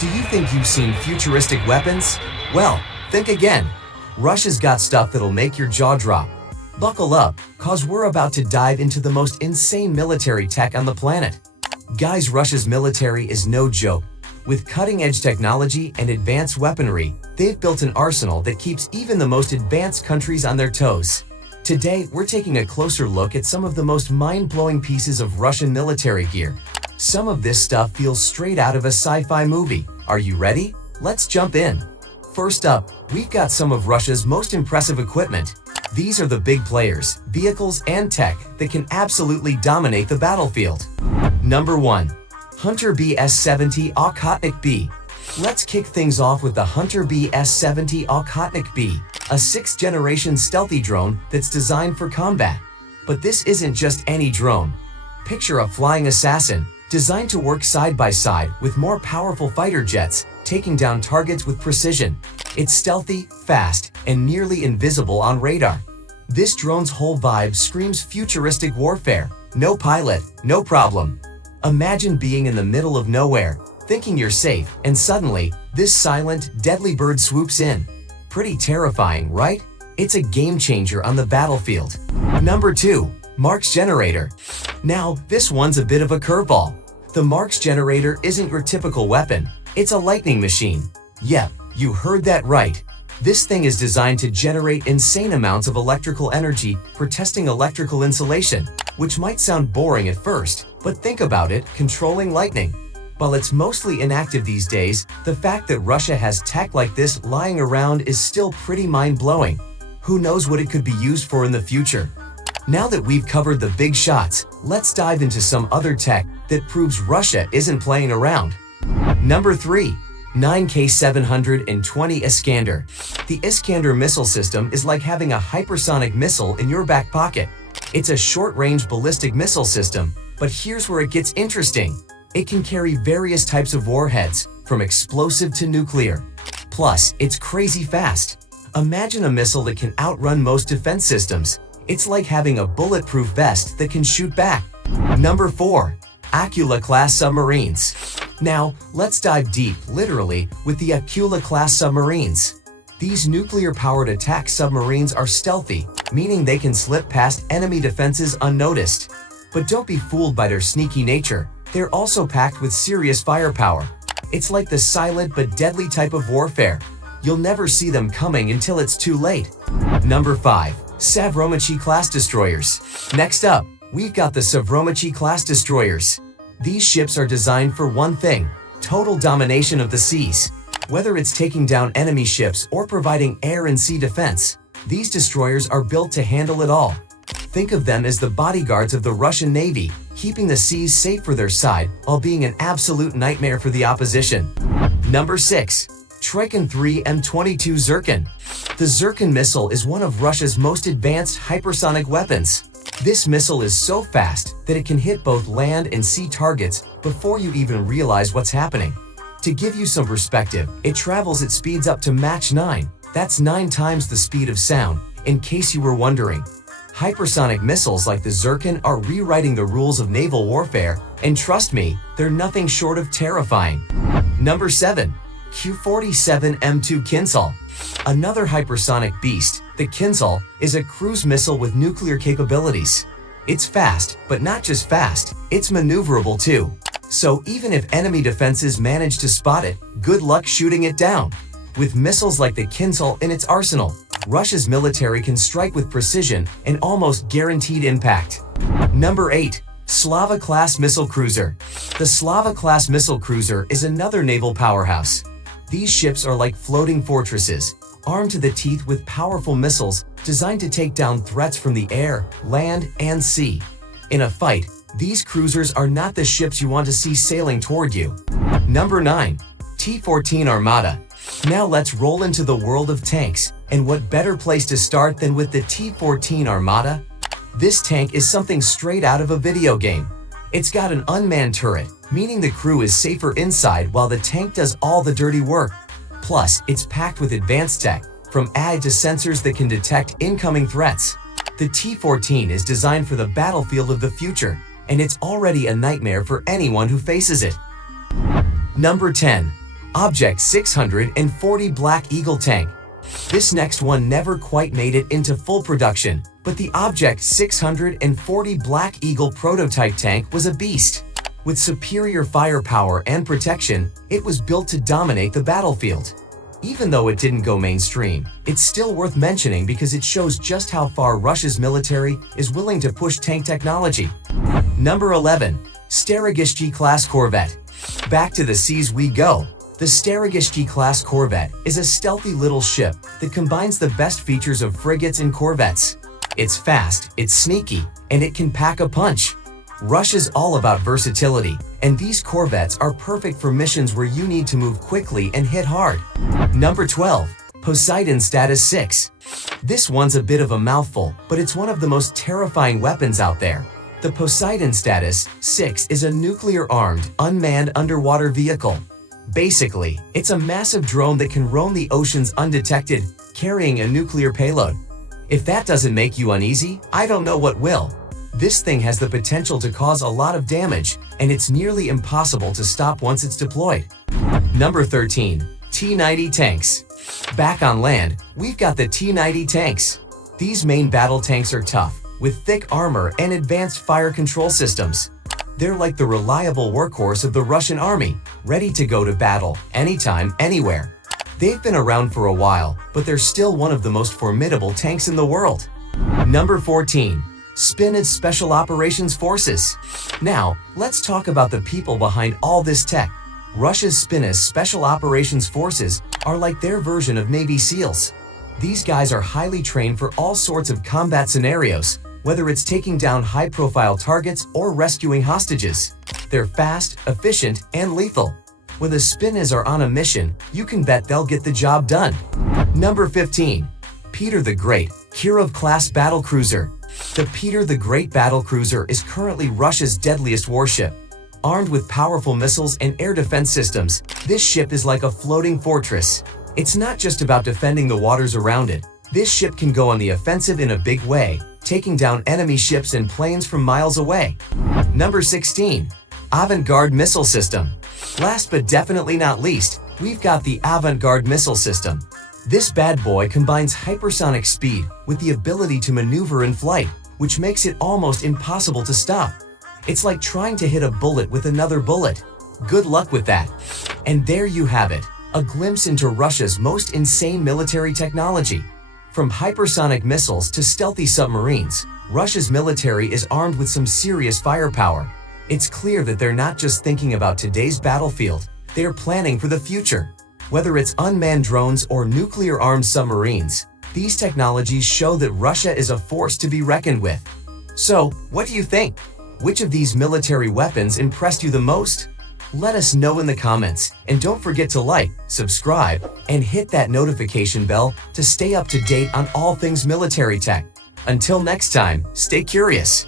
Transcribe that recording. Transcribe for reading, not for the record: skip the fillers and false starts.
Do you think you've seen futuristic weapons? Well, think again. Russia's got stuff that'll make your jaw drop. Buckle up, cause we're about to dive into the most insane military tech on the planet. Guys, Russia's military is no joke. With cutting-edge technology and advanced weaponry, they've built an arsenal that keeps even the most advanced countries on their toes. Today, we're taking a closer look at some of the most mind-blowing pieces of Russian military gear. Some of this stuff feels straight out of a sci-fi movie. Are you ready? Let's jump in. First up, we've got some of Russia's most impressive equipment. These are the big players, vehicles, and tech that can absolutely dominate the battlefield. Number 1. Hunter BS-70 Okhotnik B. Let's kick things off with the Hunter BS-70 Okhotnik B, a 6th-generation stealthy drone that's designed for combat. But this isn't just any drone. Picture a flying assassin, designed to work side by side with more powerful fighter jets, taking down targets with precision. It's stealthy, fast, and nearly invisible on radar. This drone's whole vibe screams futuristic warfare. No pilot, no problem. Imagine being in the middle of nowhere, thinking you're safe, and suddenly, this silent, deadly bird swoops in. Pretty terrifying, right? It's a game changer on the battlefield. Number 2. Marks Generator. Now, this one's a bit of a curveball. The Marks Generator isn't your typical weapon. It's a lightning machine. Yep, you heard that right. This thing is designed to generate insane amounts of electrical energy for testing electrical insulation, which might sound boring at first, but think about it, controlling lightning. While it's mostly inactive these days, the fact that Russia has tech like this lying around is still pretty mind-blowing. Who knows what it could be used for in the future? Now that we've covered the big shots, let's dive into some other tech that proves Russia isn't playing around. Number 3. 9K720 Iskander. The Iskander missile system is like having a hypersonic missile in your back pocket. It's a short-range ballistic missile system, but here's where it gets interesting. It can carry various types of warheads, from explosive to nuclear. Plus, it's crazy fast. Imagine a missile that can outrun most defense systems. It's like having a bulletproof vest that can shoot back. Number 4. Akula-class submarines. Now, let's dive deep, literally, with the Akula-class submarines. These nuclear-powered attack submarines are stealthy, meaning they can slip past enemy defenses unnoticed. But don't be fooled by their sneaky nature. They're also packed with serious firepower. It's like the silent but deadly type of warfare. You'll never see them coming until it's too late. Number 5. Savromachi-class destroyers. Next up, we've got the Savromachi-class destroyers. These ships are designed for one thing: total domination of the seas. Whether it's taking down enemy ships or providing air and sea defense, these destroyers are built to handle it all. Think of them as the bodyguards of the Russian Navy, keeping the seas safe for their side while being an absolute nightmare for the opposition. Number 6. Troikan 3 M22 Zircon. The Zircon missile is one of Russia's most advanced hypersonic weapons. This missile is so fast that it can hit both land and sea targets before you even realize what's happening. To give you some perspective, it travels at speeds up to Mach 9. That's 9 times the speed of sound, in case you were wondering. Hypersonic missiles like the Zircon are rewriting the rules of naval warfare, and trust me, they're nothing short of terrifying. Number 7. Q47 M2 Kinsel. Another hypersonic beast, the Kinsel is a cruise missile with nuclear capabilities. It's fast, but not just fast, it's maneuverable too. So even if enemy defenses manage to spot it, good luck shooting it down. With missiles like the Kinsel in its arsenal, Russia's military can strike with precision and almost guaranteed impact. Number 8. Slava-class missile cruiser. The Slava-class missile cruiser is another naval powerhouse. These ships are like floating fortresses, armed to the teeth with powerful missiles designed to take down threats from the air, land, and sea. In a fight, these cruisers are not the ships you want to see sailing toward you. Number 9. T14 Armada. Now let's roll into the world of tanks, and what better place to start than with the T14 Armada? This tank is something straight out of a video game. It's got an unmanned turret, meaning the crew is safer inside while the tank does all the dirty work. Plus, it's packed with advanced tech, from AI to sensors that can detect incoming threats. The T14 is designed for the battlefield of the future, and it's already a nightmare for anyone who faces it. Number 10. Object 640 Black Eagle Tank. This next one never quite made it into full production, but the Object 640 Black Eagle prototype tank was a beast. With superior firepower and protection, it was built to dominate the battlefield. Even though it didn't go mainstream, it's still worth mentioning because it shows just how far Russia's military is willing to push tank technology. Number 11. Straus G-Class Corvette. Back to the seas we go. The Straus G-Class Corvette is a stealthy little ship that combines the best features of frigates and corvettes. It's fast, it's sneaky, and it can pack a punch. Russia's all about versatility, and these corvettes are perfect for missions where you need to move quickly and hit hard. Number 12. Posidon Status 6. This one's a bit of a mouthful, but it's one of the most terrifying weapons out there. The Posidon Status 6 is a nuclear-armed, unmanned underwater vehicle. Basically, it's a massive drone that can roam the oceans undetected, carrying a nuclear payload. If that doesn't make you uneasy, I don't know what will. This thing has the potential to cause a lot of damage, and it's nearly impossible to stop once it's deployed. Number 13. T90 Tanks. Back on land, we've got the T90 Tanks. These main battle tanks are tough, with thick armor and advanced fire control systems. They're like the reliable workhorse of the Russian army, ready to go to battle, anytime, anywhere. They've been around for a while, but they're still one of the most formidable tanks in the world. Number 14. Spin's Special Operations Forces. Now, let's talk about the people behind all this tech. Russia's Spin's Special Operations Forces are like their version of Navy SEALs. These guys are highly trained for all sorts of combat scenarios, whether it's taking down high-profile targets or rescuing hostages. They're fast, efficient, and lethal. When the Spin's are on a mission, you can bet they'll get the job done. Number 15. Peter the Great, Kirov-class battlecruiser. The Peter the Great battlecruiser is currently Russia's deadliest warship. Armed with powerful missiles and air defense systems, this ship is like a floating fortress. It's not just about defending the waters around it. This ship can go on the offensive in a big way, taking down enemy ships and planes from miles away. Number 16. Avanguard Missile System. Last but definitely not least, we've got the Avanguard Missile System. This bad boy combines hypersonic speed with the ability to maneuver in flight, which makes it almost impossible to stop. It's like trying to hit a bullet with another bullet. Good luck with that. And there you have it, a glimpse into Russia's most insane military technology. From hypersonic missiles to stealthy submarines, Russia's military is armed with some serious firepower. It's clear that they're not just thinking about today's battlefield, they're planning for the future. Whether it's unmanned drones or nuclear-armed submarines, these technologies show that Russia is a force to be reckoned with. So, what do you think? Which of these military weapons impressed you the most? Let us know in the comments, and don't forget to like, subscribe, and hit that notification bell to stay up to date on all things military tech. Until next time, stay curious.